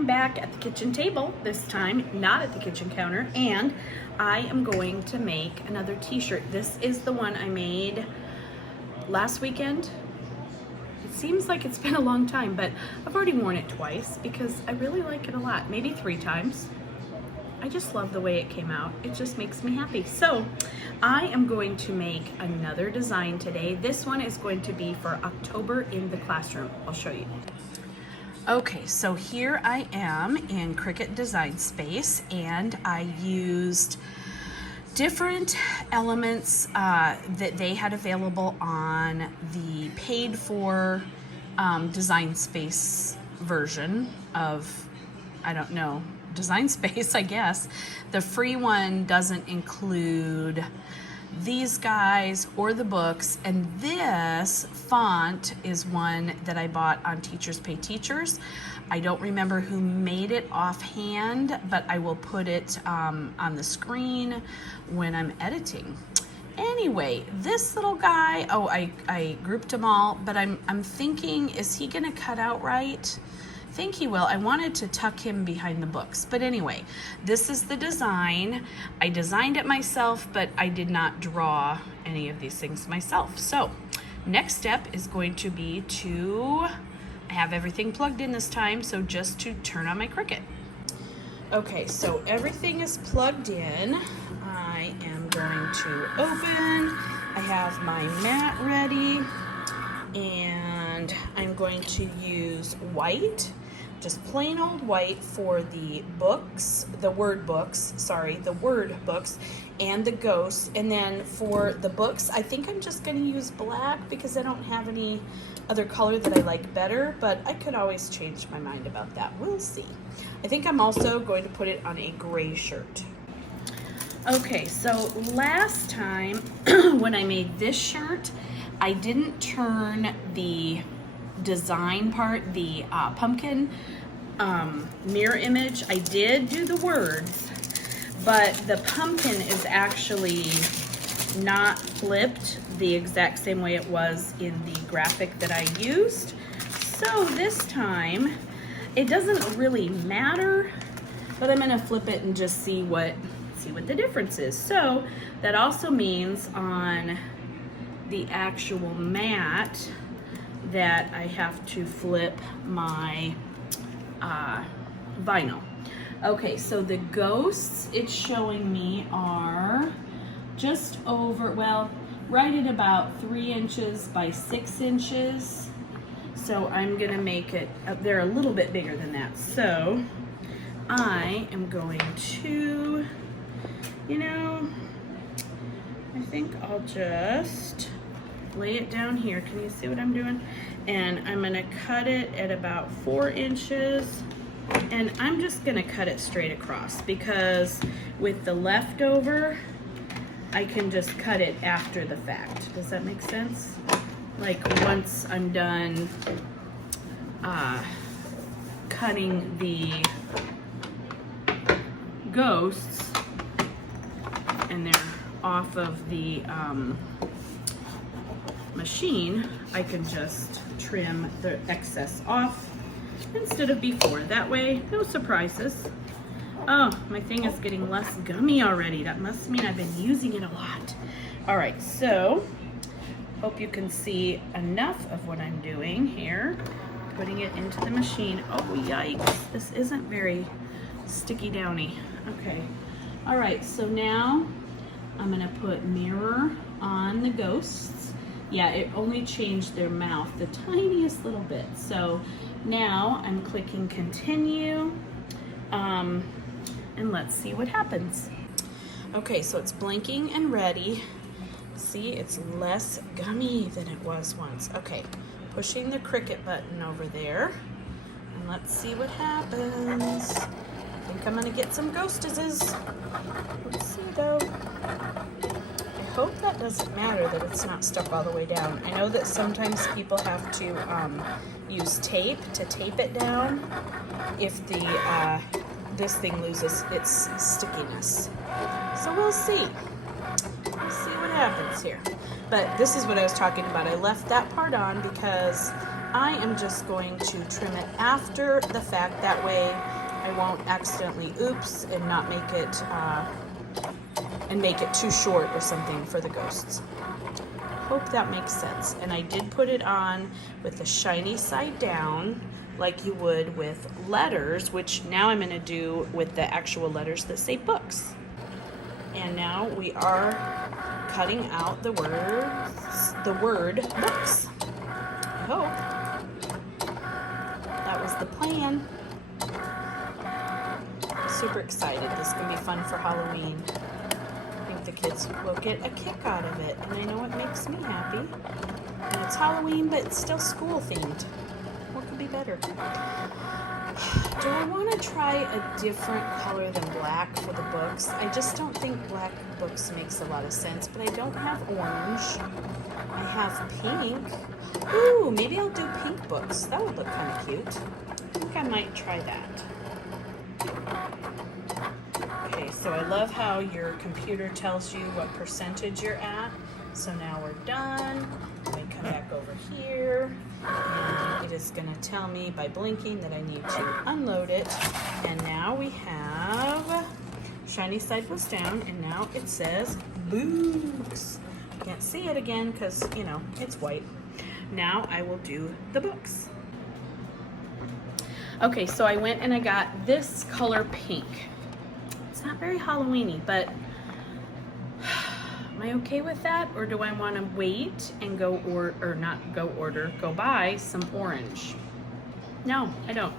am back at the kitchen table, this time not at the kitchen counter, and I am going to make another t-shirt. This is the one I made last weekend. It seems like it's been a long time, but I've already worn it twice because I really like it a lot, maybe 3 times. I just love the way it came out. It just makes me happy. So I am going to make another design today. This one is going to be for October in the classroom. I'll show you. Okay, so here I am in Cricut Design Space, and I used different elements that they had available on the paid for Design Space version of, I don't know, Design Space, I guess. The free one doesn't include these guys or the books, and this font is one that I bought on Teachers Pay Teachers. I don't remember who made it offhand, but I will put it on the screen when I'm editing. Anyway, this little guy, oh, I grouped them all, but I'm thinking, is he gonna cut out right? I think he will. I wanted to tuck him behind the books. But anyway, this is the design. I designed it myself, but I did not draw any of these things myself. So next step is going to be to have everything plugged in this time, so just to turn on my Cricut. Okay, so everything is plugged in. I am going to open. I have my mat ready, and I'm going to use white, just plain old white, for the books, the word books, and the ghosts. And then for the books, I think I'm just going to use black because I don't have any other color that I like better, but I could always change my mind about that. We'll see. I think I'm also going to put it on a gray shirt. Okay, so last time when I made this shirt, I didn't turn the design part, the pumpkin mirror image. I did do the words, but the pumpkin is actually not flipped the exact same way it was in the graphic that I used. So this time, it doesn't really matter, but I'm gonna flip it and just see what the difference is. So that also means on the actual mat that I have to flip my vinyl. Okay, so the ghosts it's showing me are just over, well, right at about 3 inches by 6 inches. So I'm gonna make it, they're a little bit bigger than that. So I am going to, I think I'll just lay it down here. Can you see what I'm doing? And I'm gonna cut it at about 4 inches. And I'm just gonna cut it straight across because with the leftover, I can just cut it after the fact. Does that make sense? Like once I'm done cutting the ghosts and they're off of the machine, I can just trim the excess off instead of before. That way, no surprises. Oh, my thing is getting less gummy already. That must mean I've been using it a lot. All right, so hope you can see enough of what I'm doing here. Putting it into the machine. Oh, yikes. This isn't very sticky downy. Okay. All right, so now I'm gonna put mirror on the ghosts. Yeah, it only changed their mouth the tiniest little bit. So now I'm clicking continue, and let's see what happens. Okay, so it's blinking and ready. See, it's less gummy than it was once. Okay, pushing the Cricut button over there, and let's see what happens. I think I'm gonna get some ghosteses. Let's see though. I hope that doesn't matter that it's not stuck all the way down. I know that sometimes people have to use tape to tape it down if the this thing loses its stickiness. So we'll see. We'll see what happens here. But this is what I was talking about. I left that part on because I am just going to trim it after the fact. That way I won't accidentally oops and not make it too short or something for the ghosts. Hope that makes sense. And I did put it on with the shiny side down like you would with letters, which now I'm going to do with the actual letters that say books. And now we are cutting out the word books. I hope that was the plan. Super excited. This is going to be fun for Halloween. I think the kids will get a kick out of it, and I know it makes me happy. And it's Halloween, but it's still school themed. What could be better? Do I want to try a different color than black for the books? I just don't think black books makes a lot of sense, but I don't have orange. I have pink. Ooh, maybe I'll do pink books. That would look kind of cute. I think I might try that. Okay, so I love how your computer tells you what percentage you're at. So now we're done. Let me come back over here. And it is going to tell me by blinking that I need to unload it. And now we have shiny side was down, and now it says books. Can't see it again because, you know, it's white. Now I will do the books. Okay, so I went and I got this color pink. It's not very Halloween-y, but am I okay with that? Or do I want to wait and go go buy some orange? No, I don't.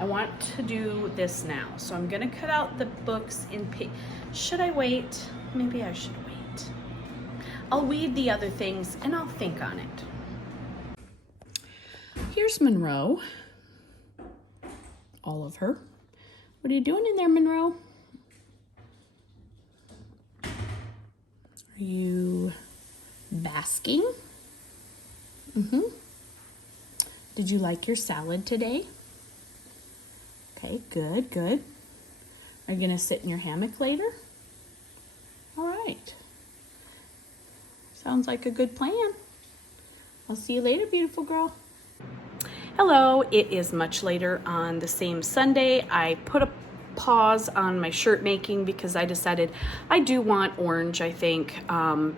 I want to do this now. So I'm gonna cut out the books in pink. Should I wait? Maybe I should wait. I'll weed the other things and I'll think on it. Here's Monroe. All of her. What are you doing in there, Monroe? Are you basking? Did you like your salad today? Okay, good, good. Are you gonna sit in your hammock later? All right. Sounds like a good plan. I'll see you later, beautiful girl. Hello, it is much later on the same Sunday. I put a pause on my shirt making because I decided I do want orange, I think,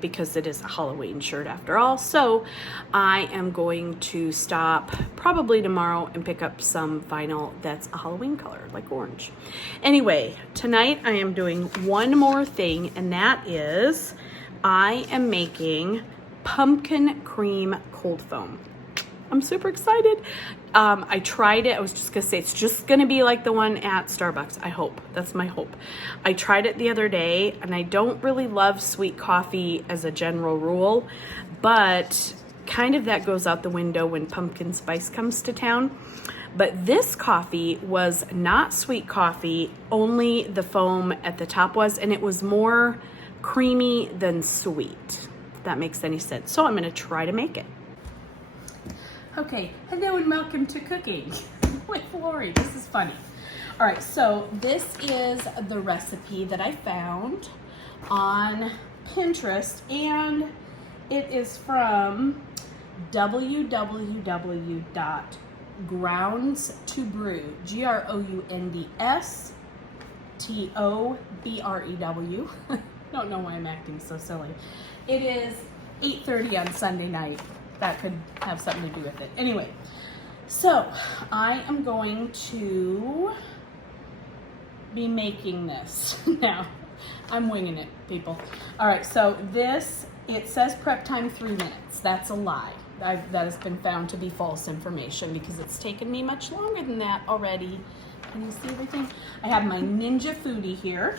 because it is a Halloween shirt after all. So I am going to stop probably tomorrow and pick up some vinyl that's a Halloween color, like orange. Anyway, tonight I am doing one more thing, and that is I am making pumpkin cream cold foam. I'm super excited. I tried it. I was just gonna say, it's just gonna be like the one at Starbucks. I hope. That's my hope. I tried it the other day, and I don't really love sweet coffee as a general rule, but kind of that goes out the window when pumpkin spice comes to town. But this coffee was not sweet coffee, only the foam at the top was, and it was more creamy than sweet, if that makes any sense. So I'm gonna try to make it. Okay, hello and welcome to cooking with Lori. This is funny. All right, so this is the recipe that I found on Pinterest, and it is from www.groundstobrew, GROUNDSTOBREW. Don't know why I'm acting so silly. It is 8:30 on Sunday night. That could have something to do with it. Anyway, so I am going to be making this now. I'm winging it, people. All right, so this, it says prep time 3 minutes. That's a lie. That has been found to be false information because it's taken me much longer than that already. Can you see everything? I have my Ninja Foodie here.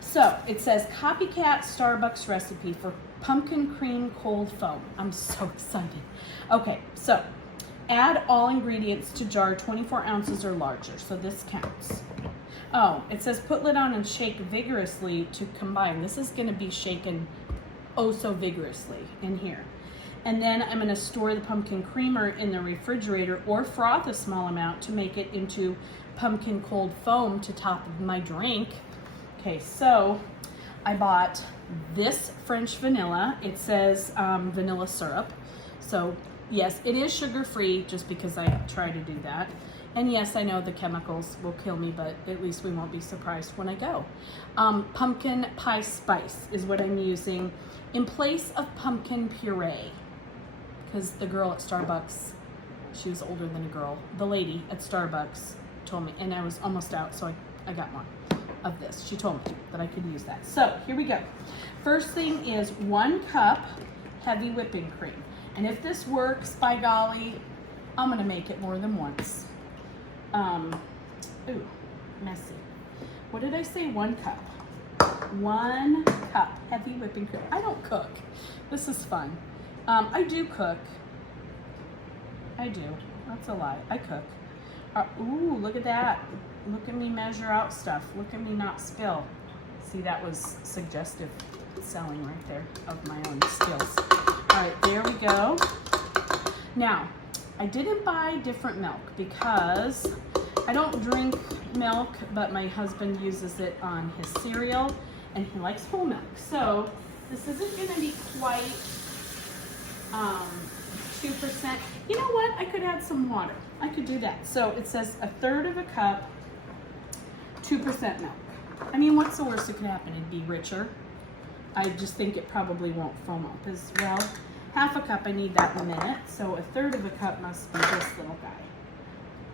So it says copycat Starbucks recipe for pumpkin cream cold foam. I'm so excited. Okay, so add all ingredients to jar 24 ounces or larger. So this counts. Oh, it says put lid on and shake vigorously to combine. This is gonna be shaken oh so vigorously in here. And then I'm gonna store the pumpkin creamer in the refrigerator or froth a small amount to make it into pumpkin cold foam to top of my drink. Okay, so I bought this French vanilla. It says vanilla syrup. So Yes, it is sugar-free just because I try to do that. And yes, I know the chemicals will kill me, but at least we won't be surprised when I go. Pumpkin pie spice is what I'm using in place of pumpkin puree. Because the girl at Starbucks, she was older than a girl. The lady at Starbucks told me, and I was almost out, so I got one of this. She told me that I could use that. So here we go. First thing is 1 cup heavy whipping cream. And if this works, by golly, I'm gonna make it more than once. Ooh, messy. What did I say? 1 cup. 1 cup heavy whipping cream. I don't cook. This is fun. I do cook. I do. That's a lie. I cook. Ooh, look at that. Look at me measure out stuff. Look at me not spill. See, that was suggestive selling right there of my own skills. All right, there we go. Now, I didn't buy different milk because I don't drink milk, but my husband uses it on his cereal and he likes whole milk. So this isn't gonna be quite 2%. You know what? I could add some water. I could do that. So it says 1/3 cup, 2% milk. I mean, what's the worst that could happen? It'd be richer. I just think it probably won't foam up as well. 1/2 cup, I need that in a minute. So 1/3 cup must be this little guy.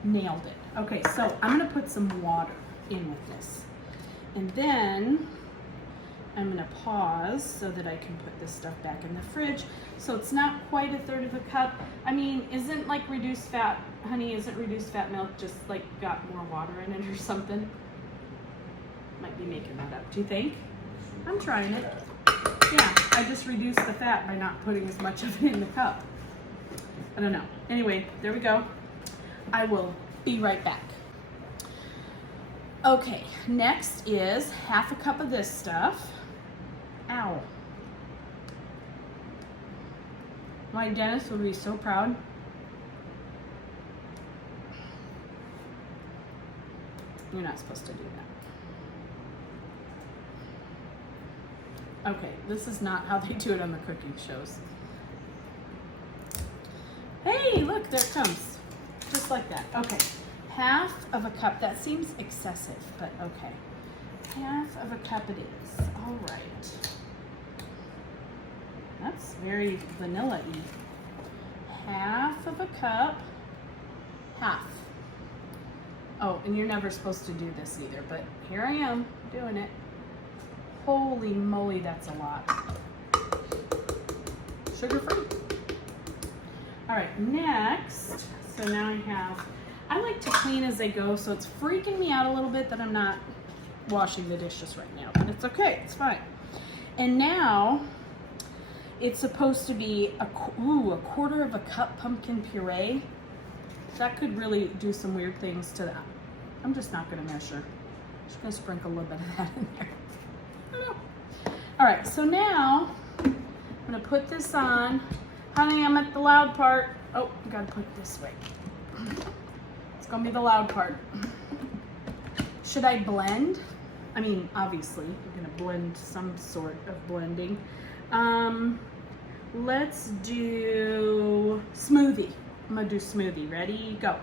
Nailed it. Okay, so I'm gonna put some water in with this. And then I'm gonna pause so that I can put this stuff back in the fridge. So it's not quite 1/3 cup. I mean, isn't like reduced fat, honey, isn't reduced fat milk just like got more water in it or something? Might be making that up, do you think? I'm trying it. Yeah, I just reduced the fat by not putting as much of it in the cup. I don't know. Anyway, there we go. I will be right back. Okay, next is 1/2 cup of this stuff. Ow. My dentist would be so proud. You're not supposed to do that. Okay, this is not how they do it on the cooking shows. Hey, look, there it comes. Just like that. Okay, 1/2 cup. That seems excessive, but okay. 1/2 cup it is. All right. That's very vanilla-y. 1/2 cup. Half. Oh, and you're never supposed to do this either, but here I am doing it. Holy moly, that's a lot. Sugar-free. All right, next, so now I like to clean as I go, so it's freaking me out a little bit that I'm not washing the dishes right now, but it's okay, it's fine. And now, it's supposed to be a 1/4 cup pumpkin puree. That could really do some weird things to that. I'm just not gonna measure. I'm just gonna sprinkle a little bit of that in there. All right, so now I'm gonna put this on. Honey, I'm at the loud part. Oh, I gotta put it this way. It's gonna be the loud part. Should I blend? I mean, obviously, I'm gonna blend some sort of blending. Let's do smoothie. I'm gonna do smoothie. Ready, go.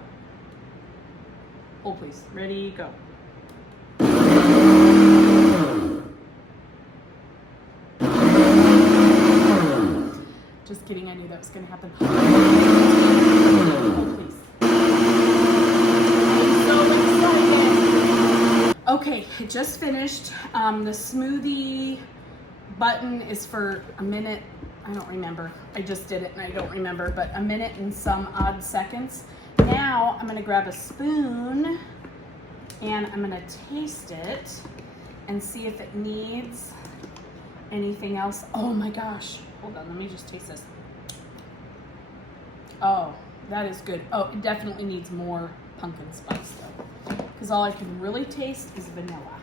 Hold please. Ready, go. Just kidding, I knew that was gonna happen. Hold please. So excited. Okay, it just finished. The smoothie button is for a minute. I don't remember. I just did it and I don't remember, but a minute and some odd seconds. Now I'm gonna grab a spoon and I'm gonna taste it and see if it needs anything else. Oh my gosh. Hold on, let me just taste this. Oh, that is good. Oh, it definitely needs more pumpkin spice though, because all I can really taste is vanilla.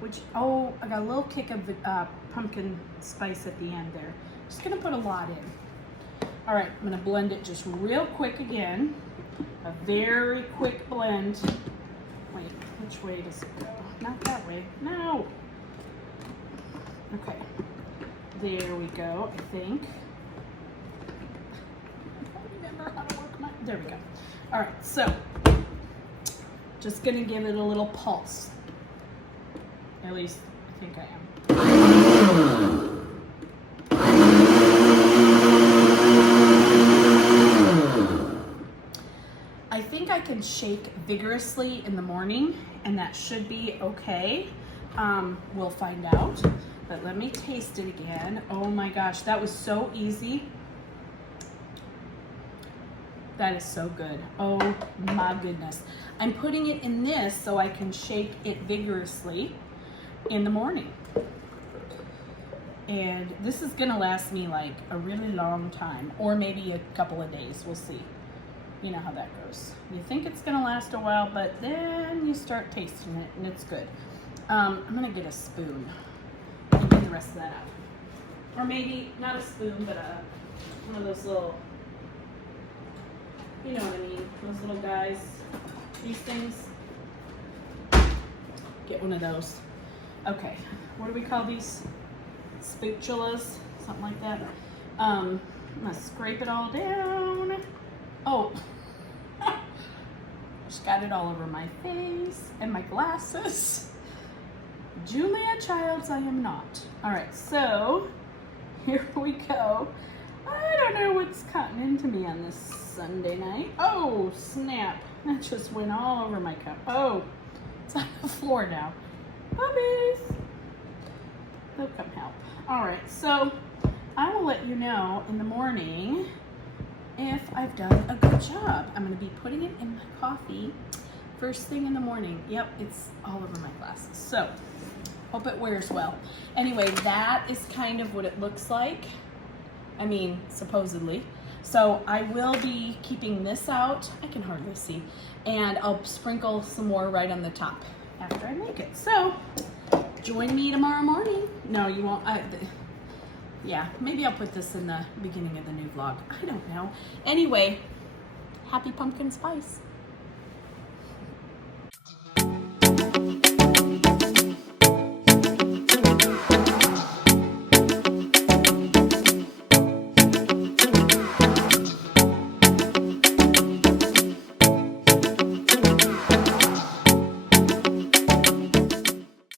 Which, oh, I got a little kick of the pumpkin spice at the end there. Just gonna put a lot in. All right, I'm gonna blend it just real quick again. A very quick blend. Wait, which way does it go? Not that way, no. Okay, there we go, I think. There we go. All right, so just gonna give it a little pulse. At least I think I am. I think I can shake vigorously in the morning, and that should be okay. We'll find out, but let me taste it again. Oh my gosh, that was so easy. That is so good. Oh my goodness. I'm putting it in this so I can shake it vigorously in the morning. And this is gonna last me like a really long time, or maybe a couple of days, we'll see. You know how that goes. You think it's gonna last a while, but then you start tasting it and it's good. I'm gonna get a spoon and get the rest of that out. Or maybe not a spoon, but one of those little, you know what I mean, those little guys, these things. Get one of those. Okay, what do we call these? Spatulas, something like that. I'm gonna scrape it all down. Oh, just got it all over my face and my glasses. Julia Childs, I am not. All right, so here we go. I don't know what's cutting into me on this Sunday night. Oh, snap. That just went all over my cup. Oh, it's on the floor now. Puppies. They'll come help. All right, so I will let you know in the morning if I've done a good job. I'm gonna be putting it in my coffee first thing in the morning. Yep, it's all over my glasses. So, hope it wears well. Anyway, that is kind of what it looks like. I mean, supposedly. So I will be keeping this out. I can hardly see. And I'll sprinkle some more right on the top after I make it. So, join me tomorrow morning. No, you won't. Yeah, maybe I'll put this in the beginning of the new vlog. I don't know. Anyway, happy pumpkin spice.